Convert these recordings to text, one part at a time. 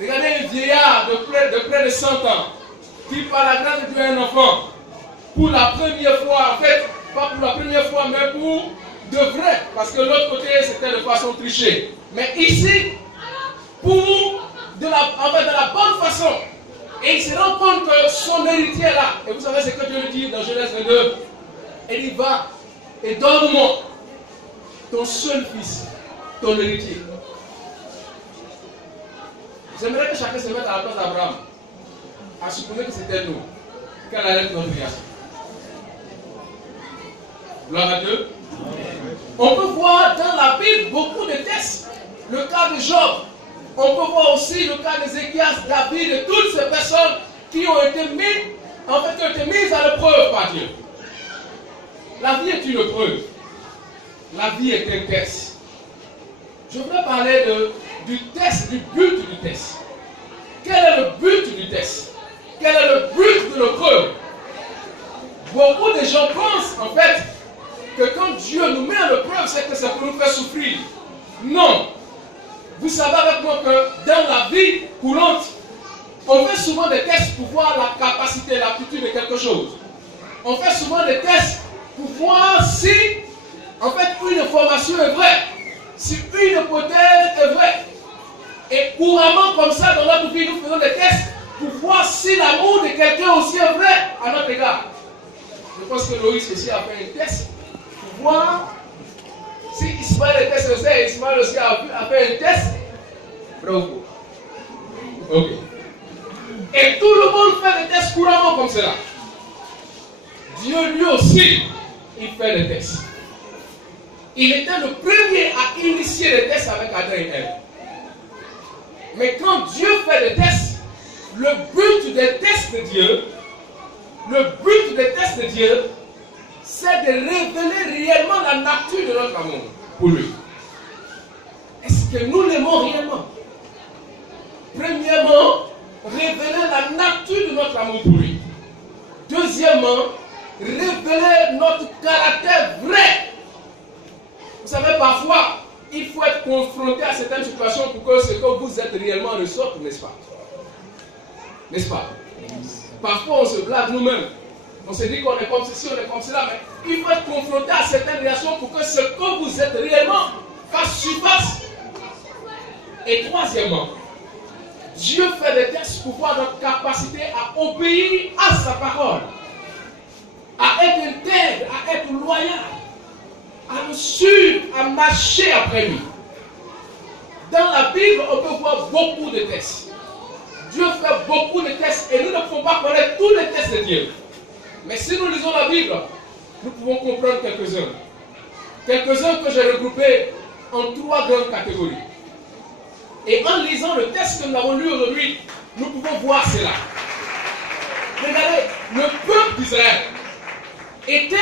Regardez un vieillard de près de 100 ans qui, par la grâce de Dieu, a un enfant. Pour la première fois, en fait, pas pour la première fois, mais pour de vrai. Parce que l'autre côté, c'était de façon trichée. Mais ici, de la bonne façon. Et il se rend compte que son héritier est là. Et vous savez ce que Dieu lui dit dans Genèse 22. Il y va et donne-moi ton seul fils, ton héritier. J'aimerais que chacun se mette à la place d'Abraham. À supposer que c'était nous. Quelle allait être notre réaction? Gloire à Dieu. On peut voir dans la Bible beaucoup de tests. Le cas de Job. On peut voir aussi le cas d'Ézéchias, David et toutes ces personnes qui ont été mises à l'épreuve par Dieu. La vie est une épreuve. La vie est un test. Je voudrais parler du test, du but du test. Quel est le but du test? Quel est le but de l'épreuve? Beaucoup de gens pensent en fait que quand Dieu nous met à l'épreuve, c'est que c'est pour nous faire souffrir. Non. Vous savez avec moi que dans la vie courante, on fait souvent des tests pour voir la capacité, l'aptitude de quelque chose. On fait souvent des tests pour voir si, en fait, une information est vraie, si une hypothèse est vraie. Et couramment, comme ça, dans notre vie, nous faisons des tests pour voir si l'amour de quelqu'un aussi est vrai à notre égard. Je pense que Loïs aussi a fait un test pour voir si Ismaël était sincère. Ismaël aussi a fait un test. Bravo. Ok. Et tout le monde fait des tests couramment comme cela. Dieu lui aussi, il fait des tests. Il était le premier à initier les tests avec Adam et Ève. Mais quand Dieu fait des tests, le but des tests de Dieu, c'est de révéler réellement la nature de notre amour pour lui. Est-ce que nous l'aimons réellement? Premièrement, révéler la nature de notre amour pour lui. Deuxièmement, révéler notre caractère vrai. Vous savez, parfois, il faut être confronté à certaines situations pour que ce que vous êtes réellement ressorte, n'est-ce pas? N'est-ce pas? Parfois, on se blague nous-mêmes. On se dit qu'on est comme ceci, on est comme cela, mais il faut être confronté à certaines réactions pour que ce que vous êtes réellement fasse surface. Et troisièmement, Dieu fait des tests pour voir notre capacité à obéir à sa parole, à être intègre, à être loyal, à nous suivre, à marcher après lui. Dans la Bible, on peut voir beaucoup de tests. Dieu fait beaucoup de tests et nous ne pouvons pas connaître tous les tests de Dieu. Mais si nous lisons la Bible, nous pouvons comprendre quelques-uns. Quelques-uns que j'ai regroupés en 3 grandes catégories. Et en lisant le texte que nous avons lu aujourd'hui, nous pouvons voir cela. Regardez, le peuple d'Israël était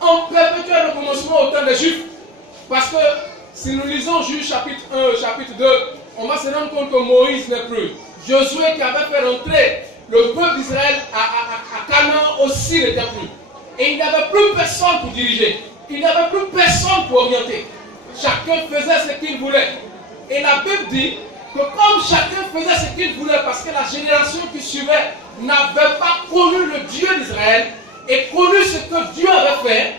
en perpétuel recommencement au temps des Juifs. Parce que si nous lisons Juge chapitre 1, chapitre 2, on va se rendre compte que Moïse n'est plus. Josué qui avait fait rentrer le peuple d'Israël à Canaan aussi n'était plus. Et il n'y avait plus personne pour diriger. Il n'y avait plus personne pour orienter. Chacun faisait ce qu'il voulait. Et la Bible dit que comme chacun faisait ce qu'il voulait, parce que la génération qui suivait n'avait pas connu le Dieu d'Israël et connu ce que Dieu avait fait,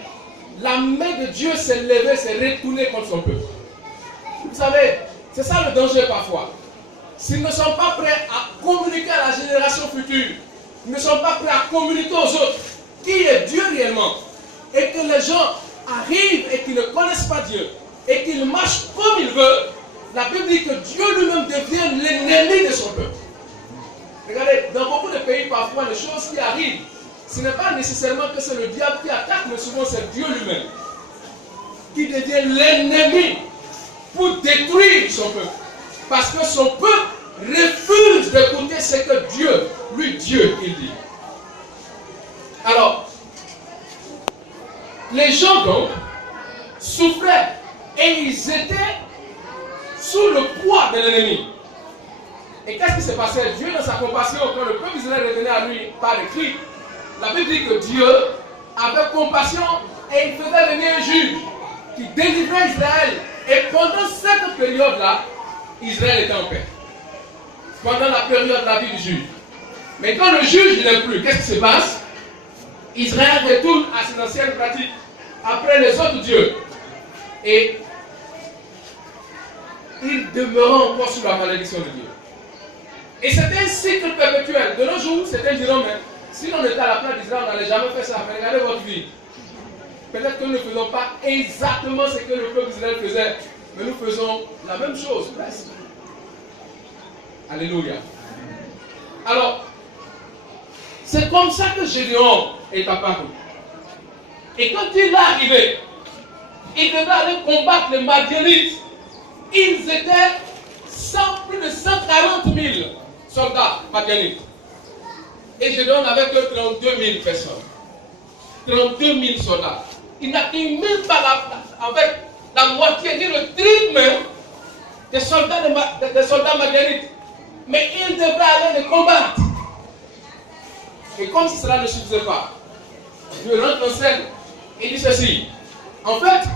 la main de Dieu s'est levée, s'est retournée contre son peuple. Vous savez, c'est ça le danger parfois. S'ils ne sont pas prêts à communiquer à la génération future, ils ne sont pas prêts à communiquer aux autres qui est Dieu réellement, et que les gens arrivent et qu'ils ne connaissent pas Dieu, et qu'ils marchent comme ils veulent, la Bible dit que Dieu lui-même devient l'ennemi de son peuple. Regardez, dans beaucoup de pays, parfois, les choses qui arrivent, ce n'est pas nécessairement que c'est le diable qui attaque, mais souvent c'est Dieu lui-même qui devient l'ennemi pour détruire son peuple. Parce que son peuple refuse d'écouter ce que Dieu, il dit. Alors, les gens donc souffraient et ils étaient sous le poids de l'ennemi. Et qu'est-ce qui s'est passé? Dieu, dans sa compassion, quand le peuple d'Israël revenait à lui par le cri, la Bible dit que Dieu avait compassion et il faisait venir un juge qui délivrait Israël. Et pendant cette période-là, Israël était en paix. Pendant la période de la vie du juge. Mais quand le juge n'est plus, qu'est-ce qui se passe? Israël retourne à ses anciennes pratiques après les autres dieux. Et il demeure encore sous la malédiction de Dieu. Et c'est un cycle perpétuel. De nos jours, certains diront, mais si on était à la place d'Israël, on n'allait jamais faire ça. Mais regardez votre vie. Peut-être que nous ne faisons pas exactement ce que le peuple d'Israël faisait, mais nous faisons la même chose, presque. Alléluia. Alors, c'est comme ça que Gédéon est apparu. Et quand il est arrivé, il devait aller combattre les Madianites. Ils étaient plus de 140 000 soldats madianites. Et Gédéon n'avait que 32 000 personnes. 32 000 soldats. Il n'atteint même pas avec la moitié, ni le triple même des soldats madianites. Mais il devrait aller les combattre. Et comme si cela ne suffisait pas, Dieu rentre en scène et dit ceci. En fait,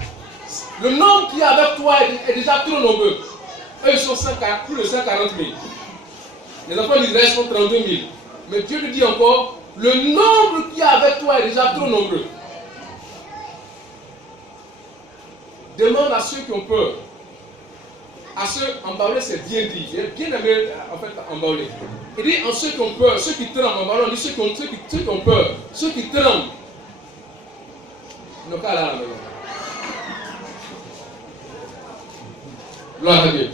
le nombre qui est avec toi est déjà trop nombreux. Eux, ils sont plus de 140 000. Les enfants d'Israël sont 32 000. Mais Dieu lui dit encore, le nombre qui est avec toi est déjà trop nombreux. Demande à ceux qui ont peur. À ceux, en parler, c'est bien dit. J'ai bien aimé, en fait, en parler. Il dit, en ceux qui ont peur, ceux qui tremblent, en parlant, il dit ceux qui ont peur, ceux qui tremblent. Ils n'ont qu'à aller à la maison. Gloire à Dieu.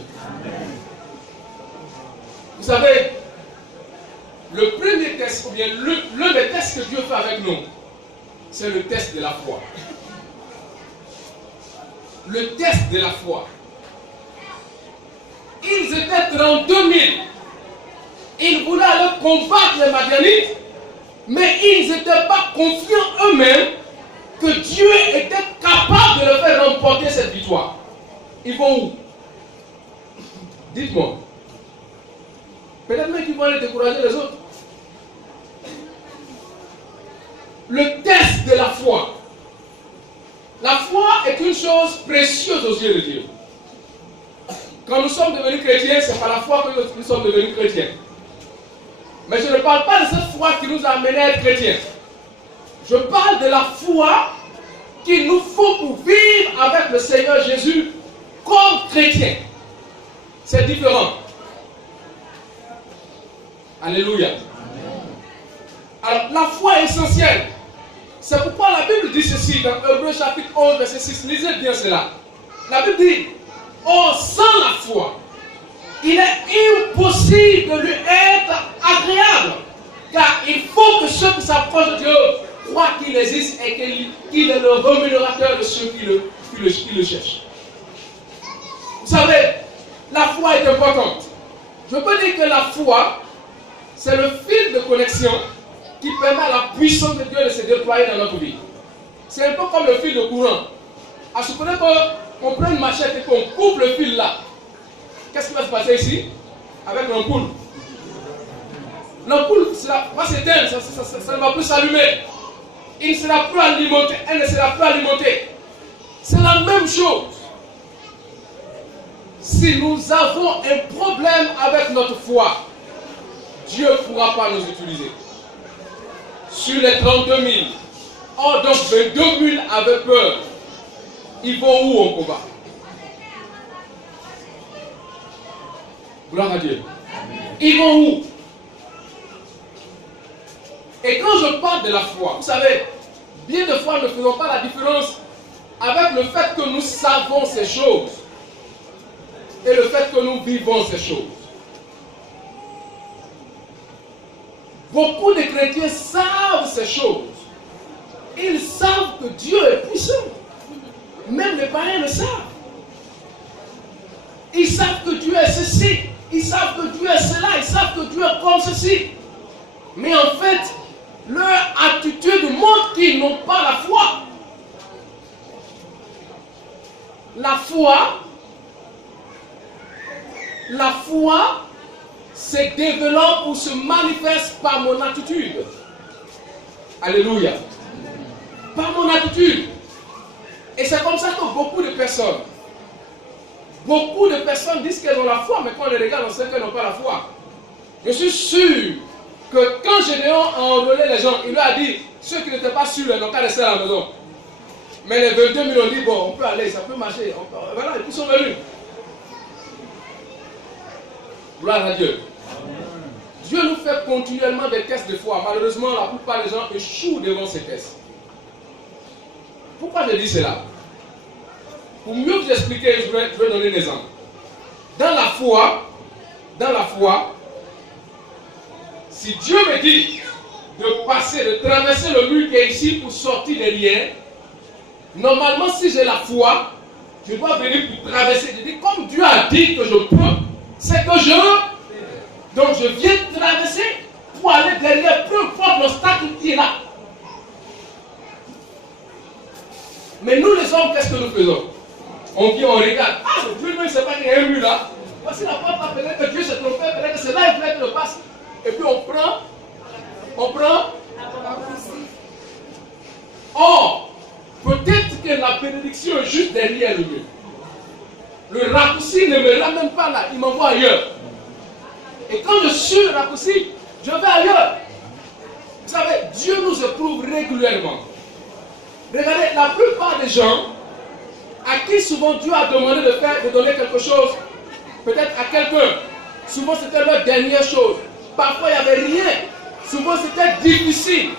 Vous savez, le premier test, ou bien l'un des tests que Dieu fait avec nous, c'est le test de la foi. Le test de la foi. Ils étaient 32 000. Ils voulaient aller combattre les Madianites, mais ils n'étaient pas confiants eux-mêmes que Dieu était capable de leur faire remporter cette victoire. Ils vont où? Dites-moi. Peut-être même qu'ils vont aller décourager les autres. Le test de la foi. La foi est une chose précieuse aux yeux de Dieu. Quand nous sommes devenus chrétiens, c'est par la foi que nous sommes devenus chrétiens. Mais je ne parle pas de cette foi qui nous a amenés à être chrétiens. Je parle de la foi qu'il nous faut pour vivre avec le Seigneur Jésus comme chrétiens. C'est différent. Alléluia. Alors, la foi est essentielle. C'est pourquoi la Bible dit ceci dans Hébreux chapitre 11, verset 6. Lisez bien cela. La Bible dit, oh, sans la foi, il est impossible de lui être agréable. Car il faut que ceux qui s'approchent de Dieu croient qu'il existe et qu'il est le rémunérateur de ceux qui le cherchent. Vous savez, la foi est importante. Je peux dire que la foi, c'est le fil de connexion qui permet à la puissance de Dieu de se déployer dans notre vie. C'est un peu comme le fil de courant. À ce point qu'on prend une machette et qu'on coupe le fil là. Qu'est-ce qui va se passer ici? Avec l'ampoule. L'ampoule va s'éteindre, ça ne va plus s'allumer. Il ne sera plus alimenté, elle ne sera plus alimentée. C'est la même chose. Si nous avons un problème avec notre foi, Dieu ne pourra pas nous utiliser. Sur les 32 000, donc 22 000 avaient peur. Ils vont où au combat? Gloire à Dieu. Ils vont où? Et quand je parle de la foi, vous savez, bien de fois, ne faisons pas la différence avec le fait que nous savons ces choses et le fait que nous vivons ces choses. Beaucoup de chrétiens savent ces choses. Ils savent que Dieu est puissant. Même les païens le savent. Ils savent que Dieu est ceci. Ils savent que Dieu est cela. Ils savent que Dieu est comme ceci. Mais en fait, leur attitude montre qu'ils n'ont pas la foi. La foi se développe ou se manifeste par mon attitude. Alléluia. Par mon attitude. Et c'est comme ça que beaucoup de personnes Beaucoup de personnes disent qu'elles ont la foi, mais quand on les regarde, on sait qu'elles n'ont pas la foi. Je suis sûr que quand Gédéon a enrôlé les gens, il leur a dit, ceux qui n'étaient pas sûrs, ils n'ont qu'à rester à la maison. Mais les 22 000 ont dit, bon, on peut aller, ça peut marcher. Voilà, ils sont venus. Gloire à Dieu. Dieu nous fait continuellement des tests de foi. Malheureusement, la plupart des gens échouent devant ces tests. Pourquoi je dis cela? Pour mieux vous expliquer, je vais donner un exemple. Dans la foi, si Dieu me dit de traverser le mur qui est ici pour sortir derrière, normalement, si j'ai la foi, je dois venir pour traverser. Je dis, comme Dieu a dit que je peux, c'est que donc je viens traverser pour aller derrière, peu importe l'obstacle qui est là. Mais nous les hommes, qu'est-ce que nous faisons? On vient, on regarde. Ah, Dieu ne sait pas qu'il y a un mur là. Voici la porte, peut-être que Dieu s'est trompé, peut-être que c'est là, il voulait que je passe. Et puis on prend. Or, peut-être que la bénédiction est juste derrière le mur. Le raccourci ne me ramène pas là, il m'envoie ailleurs. Et quand je suis le raccourci, je vais ailleurs. Vous savez, Dieu nous éprouve régulièrement. Regardez, la plupart des gens à qui souvent Dieu a demandé de donner quelque chose, peut-être à quelqu'un, souvent c'était leur dernière chose. Parfois il n'y avait rien. Souvent c'était difficile.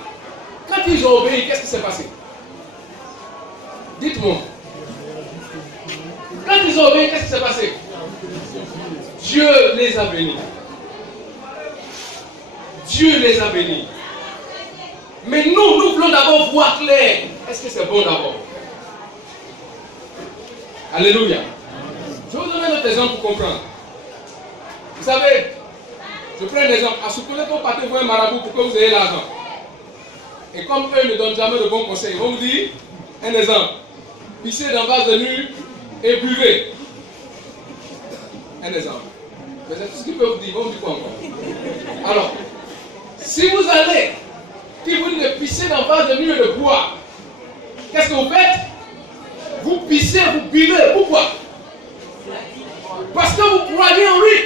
Quand ils ont obéi, qu'est-ce qui s'est passé? Dites-moi. Quand ils ont obéi, qu'est-ce qui s'est passé? Dieu les a bénis. Dieu les a bénis. Mais nous voulons d'abord voir clair. Est-ce que c'est bon d'abord? Alléluia. Je vais vous donner un autre exemple pour comprendre. Vous savez, je prends un exemple. À supposer qu'on partez voir un marabout pour que vous ayez l'argent. Et comme eux ne donnent jamais de bons conseils, ils vont vous dire, un exemple, pissez dans le vase de nu et buvez. Un exemple. Mais c'est tout ce qu'ils peuvent vous dire. Ils vont vous dire quoi encore? Alors, si vous allez, qui vous dit de pisser dans le vase de nu et de boire, qu'est-ce que vous faites? Vous pissez, vous buvez. Pourquoi? Parce que vous croyez en lui.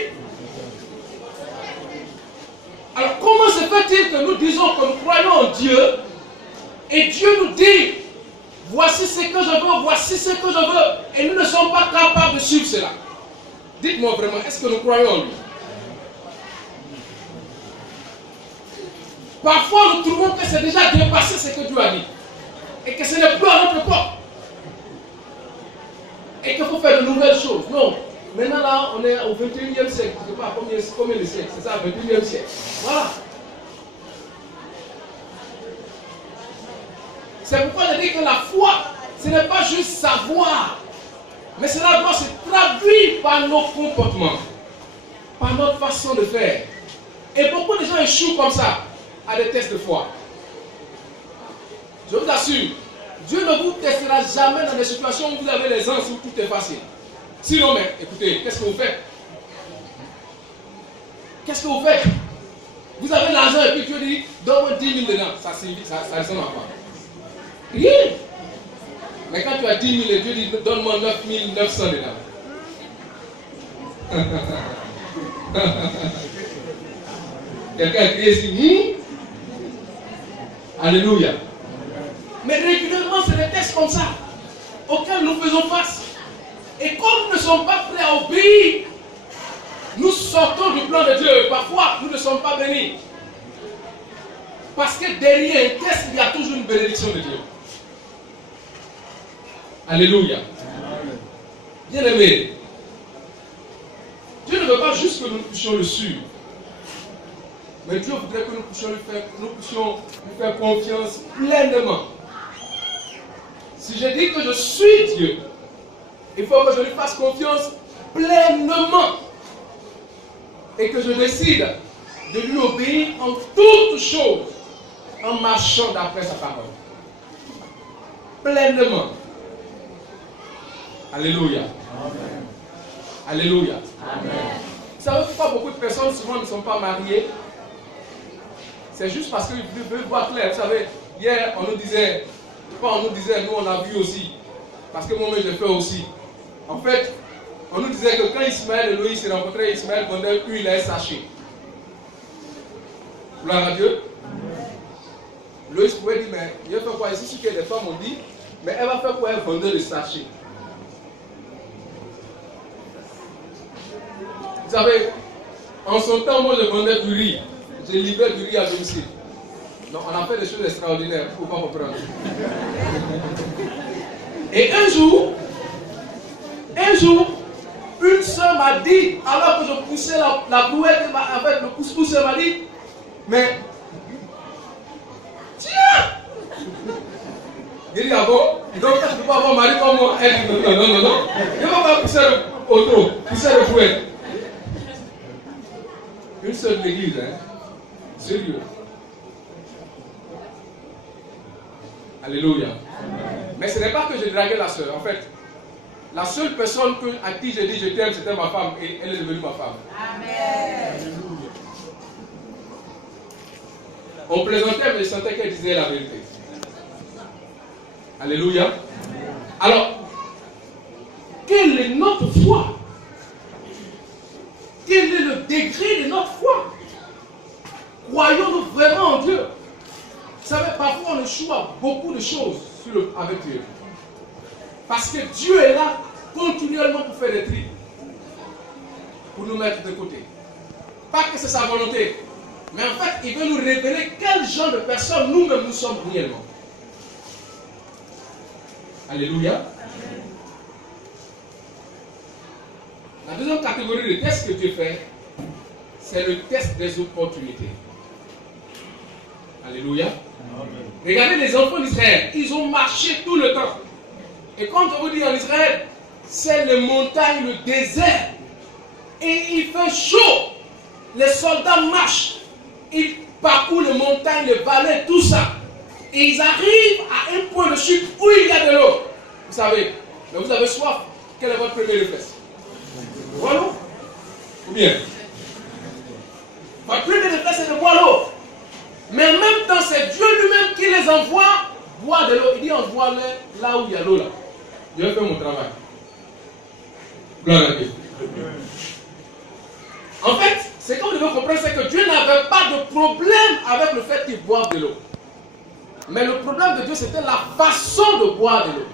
Alors comment se fait-il que nous disons que nous croyons en Dieu et Dieu nous dit voici ce que je veux, voici ce que je veux, et nous ne sommes pas capables de suivre cela? Dites-moi vraiment, est-ce que nous croyons en lui? Parfois nous trouvons que c'est déjà dépassé ce que Dieu a dit et que ce n'est plus à notre époque et qu'il faut faire de nouvelles choses. Non. Maintenant là, on est au 21e siècle. Je ne sais pas combien de siècles. C'est ça, 21e siècle. Voilà. C'est pourquoi je dis que la foi, ce n'est pas juste savoir, mais cela doit se traduire par nos comportements, par notre façon de faire. Et beaucoup de gens échouent comme ça à des tests de foi. Je vous assure, Dieu ne vous testera jamais dans des situations où vous avez les ans où tout est facile. Sinon, mais écoutez, qu'est-ce que vous faites? Qu'est-ce que vous faites? Vous avez l'argent et puis Dieu dit, donne-moi 10 000 dedans. Ça ressemble à quoi? Rien. Mais quand tu as 10 000 et Dieu dit, donne-moi 9 900 dedans. Quelqu'un a crié ici, Alléluia. Mais régulièrement, c'est des tests comme ça auxquels nous faisons face. Et comme nous ne sommes pas prêts à obéir, nous sortons du plan de Dieu. Parfois, nous ne sommes pas bénis. Parce que derrière un test, il y a toujours une bénédiction de Dieu. Alléluia. Bien aimé, Dieu ne veut pas juste que nous puissions le suivre. Mais Dieu voudrait que nous puissions lui faire confiance pleinement. Si je dis que je suis Dieu, il faut que je lui fasse confiance pleinement. Et que je décide de lui obéir en toutes choses, en marchant d'après sa parole. Pleinement. Alléluia. Amen. Alléluia. Amen. Vous savez pourquoi beaucoup de personnes souvent ne sont pas mariées? C'est juste parce qu'ils veulent voir clair. Vous savez, hier on nous disait, nous on a vu aussi, parce que moi-même je fais aussi. En fait, On nous disait que quand Ismaël et Loïs se rencontraient, Ismaël vendait huile à un sachet. Gloire à Dieu. Loïs pouvait dire, mais il va faire quoi ici? Que des femmes ont dit, mais elle va faire quoi? Elle vendait le sachet. Vous savez, en son temps, moi je vendais du riz. Je livrais du riz à domicile. Donc on a fait des choses extraordinaires, il ne faut pas comprendre. Et un jour, une soeur m'a dit, alors que je poussais la brouette avec le pouce-pouce, elle m'a dit, mais tiens! J'ai dit, ah bon? Donc je ne peux pas avoir un mari comme moi. Elle dit, non. Je ne peux pas pousser le brouette. Une seule l'église, hein? Sérieux. Alléluia. Mais ce n'est pas que j'ai dragué la soeur. En fait, la seule personne à qui j'ai dit je t'aime, c'était ma femme. Et elle est devenue ma femme. Amen. On plaisantait, mais je sentais qu'elle disait la vérité. Alléluia. Alors, quelle est notre foi? Quel est le degré de notre foi? Croyons-nous vraiment en Dieu? Vous savez, parfois on échoue à beaucoup de choses avec Dieu. Parce que Dieu est là continuellement pour faire des tris. Pour nous mettre de côté. Pas que c'est sa volonté. Mais en fait, il veut nous révéler quel genre de personnes nous-mêmes nous sommes réellement. Alléluia. La deuxième catégorie de tests que Dieu fait, c'est le test des opportunités. Alléluia. Amen. Regardez les enfants d'Israël, ils ont marché tout le temps. Et quand je vous dis en Israël, c'est les montagnes, le désert. Et il fait chaud. Les soldats marchent. Ils parcourent les montagnes, les vallées, tout ça. Et ils arrivent à un point de chute où il y a de l'eau. Vous savez, mais vous avez soif. Quel est votre premier réflexe? Boire l'eau? Ou bien? Votre premier réflexe, c'est de boire l'eau. Mais en même temps, c'est Dieu lui-même qui les envoie boire de l'eau. Il dit envoie-les là où il y a l'eau là. Je vais faire mon travail. Gloire à Dieu. En fait, ce que vous devez comprendre, c'est que Dieu n'avait pas de problème avec le fait qu'ils boivent de l'eau. Mais le problème de Dieu, c'était la façon de boire de l'eau.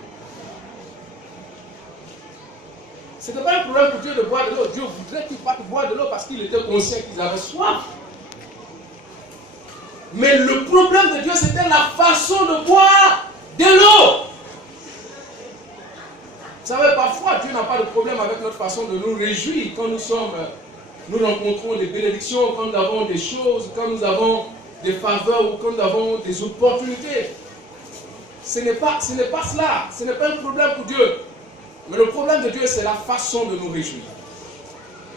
Ce n'était pas un problème pour Dieu de boire de l'eau. Dieu voudrait qu'ils partent boire de l'eau parce qu'il était conscient qu'ils avaient soif. Mais le problème de Dieu, c'était la façon de boire de l'eau. Vous savez, parfois, Dieu n'a pas de problème avec notre façon de nous réjouir quand nous rencontrons des bénédictions, quand nous avons des choses, quand nous avons des faveurs ou quand nous avons des opportunités. Ce n'est pas cela. Ce n'est pas un problème pour Dieu. Mais le problème de Dieu, c'est la façon de nous réjouir.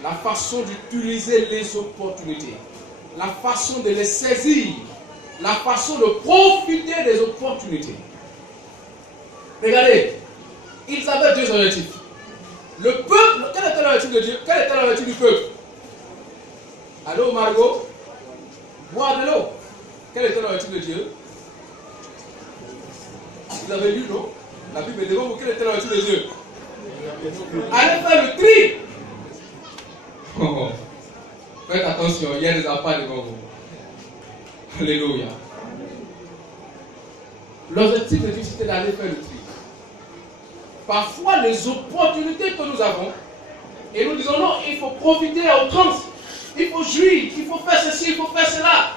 La façon d'utiliser les opportunités. La façon de les saisir, la façon de profiter des opportunités. Regardez, ils avaient deux objectifs. Le peuple, quel était l'objectif de Dieu? Quel était l'objectif du peuple? Allô Margot? Boire de l'eau. Quel était l'objectif de Dieu? Vous avez lu, non? La Bible est devant vous. Quel était l'objectif de Dieu? Allez faire le tri. Oh. Faites attention, il y a des appâts devant vous. Alléluia. L'objectif de Dieu, c'était d'aller faire le tri. Parfois, les opportunités que nous avons, et nous disons non, il faut profiter à outrance, il faut jouir, il faut faire ceci, il faut faire cela.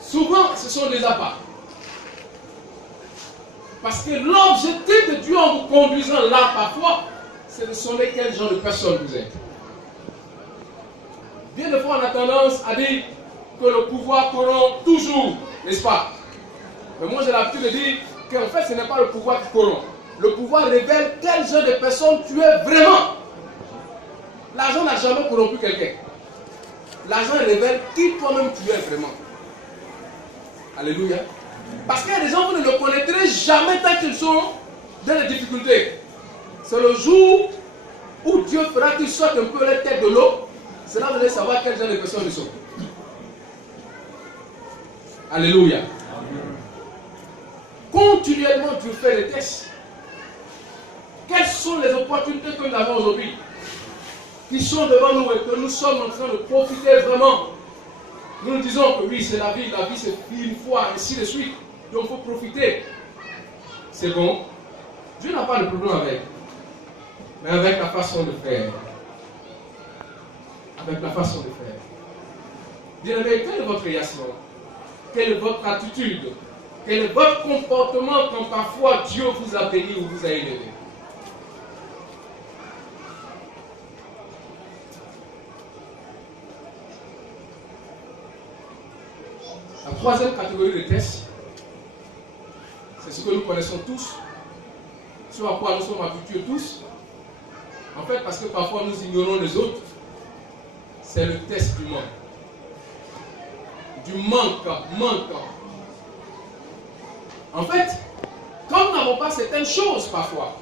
Souvent, ce sont des appâts. Parce que l'objectif de Dieu en vous conduisant là, parfois, c'est de sonder quel genre de personne vous êtes. Bien de fois, on a tendance à dire que le pouvoir corrompt toujours, n'est-ce pas? Mais moi, j'ai l'habitude de dire qu'en fait, ce n'est pas le pouvoir qui corrompt. Le pouvoir révèle quel genre de personne tu es vraiment. L'argent n'a jamais corrompu quelqu'un. L'argent révèle qui toi-même tu es vraiment. Alléluia. Parce qu'il y a des gens, vous ne le connaîtrez jamais tant qu'ils sont dans les difficultés. C'est le jour où Dieu fera qu'ils sortent un peu la tête de l'eau. C'est là que vous allez savoir quel genre de personnes ils sont. Alléluia. Continuellement, Dieu fait des tests. Quelles sont les opportunités que nous avons aujourd'hui? qui sont devant nous et que nous sommes en train de profiter vraiment. Nous nous disons que oui, c'est la vie c'est une fois, ainsi de suite. Donc il faut profiter. C'est bon. Dieu n'a pas de problème avec. Mais avec la façon de faire. Avec la façon de faire. Bien-aimé, quelle est votre réaction? Quelle est votre attitude? Quel est votre comportement quand parfois Dieu vous a béni ou vous a élevé? La troisième catégorie de tests, c'est ce que nous connaissons tous, ce à quoi nous sommes habitués tous. En fait, parce que parfois nous ignorons les autres, c'est le test du manque. Du manque. En fait, quand nous n'avons pas certaines choses parfois,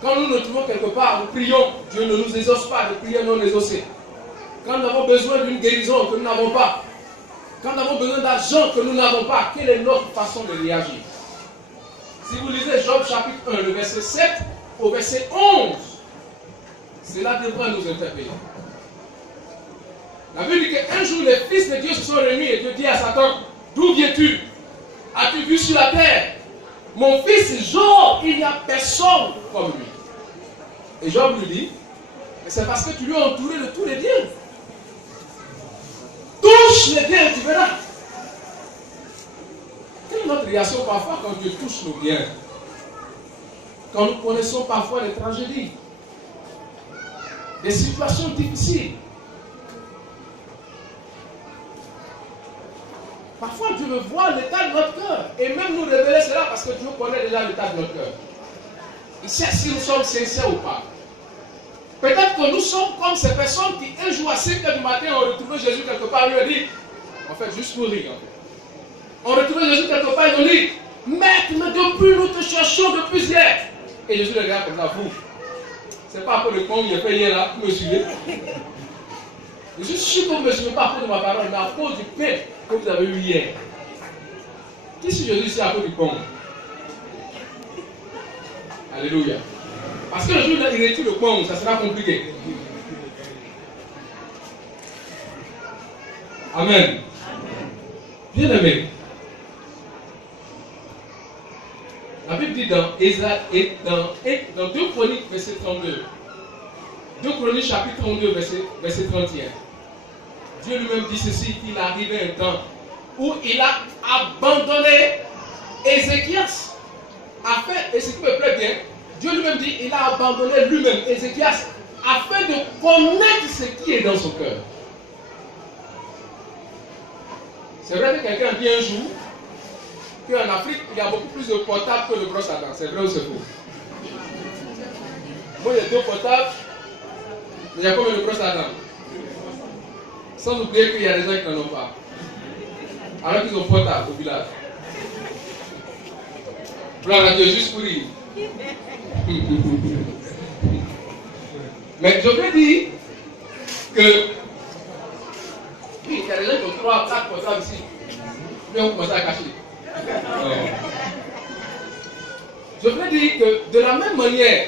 quand nous nous trouvons quelque part, nous prions, Dieu ne nous exauce pas de prières non exaucées. Quand nous avons besoin d'une guérison que nous n'avons pas, quand nous avons besoin d'argent que nous n'avons pas, quelle est notre façon de réagir? Si vous lisez Job chapitre 1, le verset 7 au verset 11, cela devrait nous interpeller. La Bible dit qu'un jour les fils de Dieu se sont réunis et Dieu dit à Satan, d'où viens-tu? As-tu vu sur la terre? Mon fils Job, il n'y a personne comme lui. Et Job lui dit, mais c'est parce que tu lui as entouré de tous les biens. Touche les biens et tu verras. Quelle est notre réaction parfois quand Dieu touche nos biens? Quand nous connaissons parfois des tragédies, des situations difficiles. Parfois Dieu veut voir l'état de notre cœur et même nous révéler cela parce que Dieu connaît déjà l'état de notre cœur. Il sait si nous sommes sincères ou pas. Peut-être que nous sommes comme ces personnes qui un jour à 5h du matin ont retrouvé Jésus quelque part et lui ont dit, en fait juste pour rire, on retrouvait Jésus quelque part et ils ont dit, Maître, mais depuis nous te cherchons depuis hier. Et Jésus les regarde comme ça, vous. C'est pas à cause de quoi il a fait hier là, vous me suivez. Je suis sûr que vous ne me suivez pas à cause de ma parole, mais à cause du pain que vous avez eu hier. Qui si Jésus c'est à cause du pain? Alléluia. Parce que le jour où il retire le pain, ça sera compliqué. Amen. Bien aimé. La Bible dit dans 2 Chroniques, verset 32. 2 Chroniques, chapitre 32, verset 31. Dieu lui-même dit ceci, qu'il arrivait un temps où il a abandonné Ézéchias. Et ce qui me plaît bien, Dieu lui-même dit, il a abandonné lui-même Ézéchias afin de connaître ce qui est dans son cœur. C'est vrai que quelqu'un dit un jour qu'en Afrique, il y a beaucoup plus de portables que de brosses à dents. C'est vrai ou c'est faux? Moi, il y a 2 portables, mais il y a combien de brosses à dents? Sans oublier qu'il y a des gens qui n'en ont pas. Alors qu'ils ont portable au village. Gloire à Dieu, juste pour rire. Mais je veux dire que oui, il y a des gens qui ont 3, 4 portables ici. Mais on commence à cacher. Je veux dire que de la même manière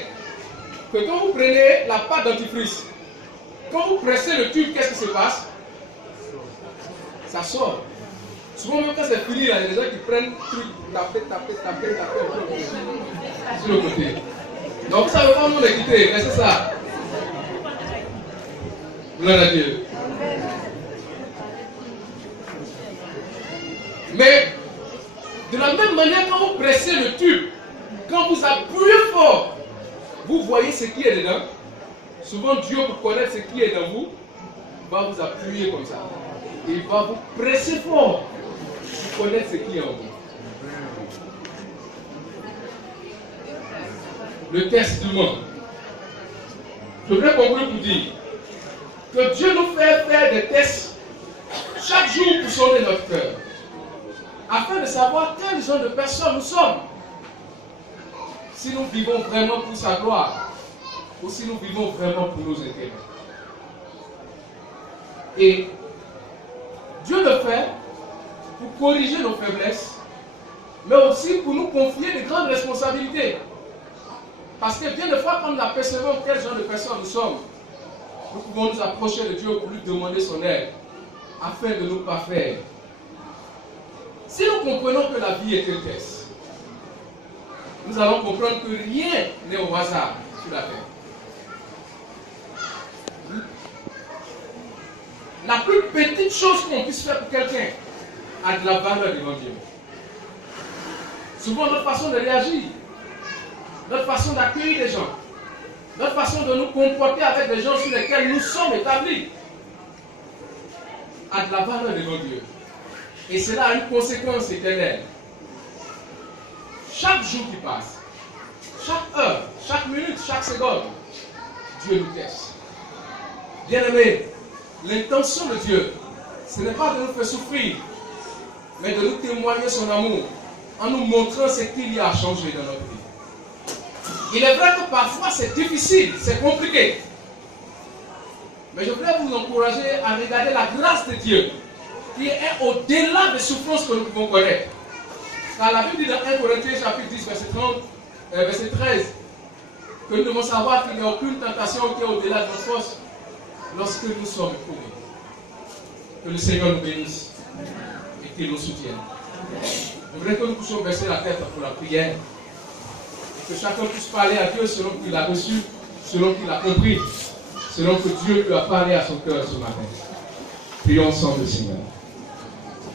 que quand vous prenez la pâte dentifrice, quand vous pressez le tube, qu'est-ce qui se passe? Ça sort. Souvent même quand c'est fini, là, il y a des gens qui prennent le truc, taper sur le côté. Donc ça ne veut pas nous les quitter, mais c'est ça. Gloire à Dieu. Mais de la même manière, quand vous pressez le tube, quand vous appuyez fort, vous voyez ce qui est dedans. Souvent Dieu, pour connaître ce qui est dans vous, va vous appuyer comme ça. Il va vous presser fort pour connaître ce qui est en vous. Le test du monde. Je voudrais conclure pour dire que Dieu nous fait faire des tests chaque jour pour sonner notre cœur, afin de savoir quel genre de personnes nous sommes. Si nous vivons vraiment pour sa gloire, ou si nous vivons vraiment pour nos intérêts. Et Dieu le fait pour corriger nos faiblesses, mais aussi pour nous confier de grandes responsabilités. Parce que bien des fois, quand nous apercevons quel genre de personnes nous sommes, nous pouvons nous approcher de Dieu pour lui demander son aide, afin de nous parfaire. Si nous comprenons que la vie est un test, nous allons comprendre que rien n'est au hasard sur la terre. La plus petite chose qu'on puisse faire pour quelqu'un a de la valeur devant Dieu. Souvent, notre façon de réagir, notre façon d'accueillir les gens, notre façon de nous comporter avec les gens sur lesquels nous sommes établis, a de la valeur devant Dieu. Et cela a une conséquence éternelle. Chaque jour qui passe, chaque heure, chaque minute, chaque seconde, Dieu nous teste. Bien-aimés, l'intention de Dieu, ce n'est pas de nous faire souffrir, mais de nous témoigner son amour en nous montrant ce qu'il y a à changer dans notre vie. Il est vrai que parfois c'est difficile, c'est compliqué. Mais je voudrais vous encourager à regarder la grâce de Dieu qui est au-delà des souffrances que nous pouvons connaître. Car la Bible dit dans 1 Corinthiens chapitre 10, verset 13, que nous devons savoir qu'il n'y a aucune tentation qui est au-delà de notre force lorsque nous sommes éprouvés. Que le Seigneur nous bénisse et qu'il nous soutienne. Je voudrais que nous puissions baisser la tête pour la prière. Et que chacun puisse parler à Dieu selon qu'il a reçu, selon qu'il a compris, selon que Dieu lui a parlé à son cœur ce matin. Prions ensemble le Seigneur.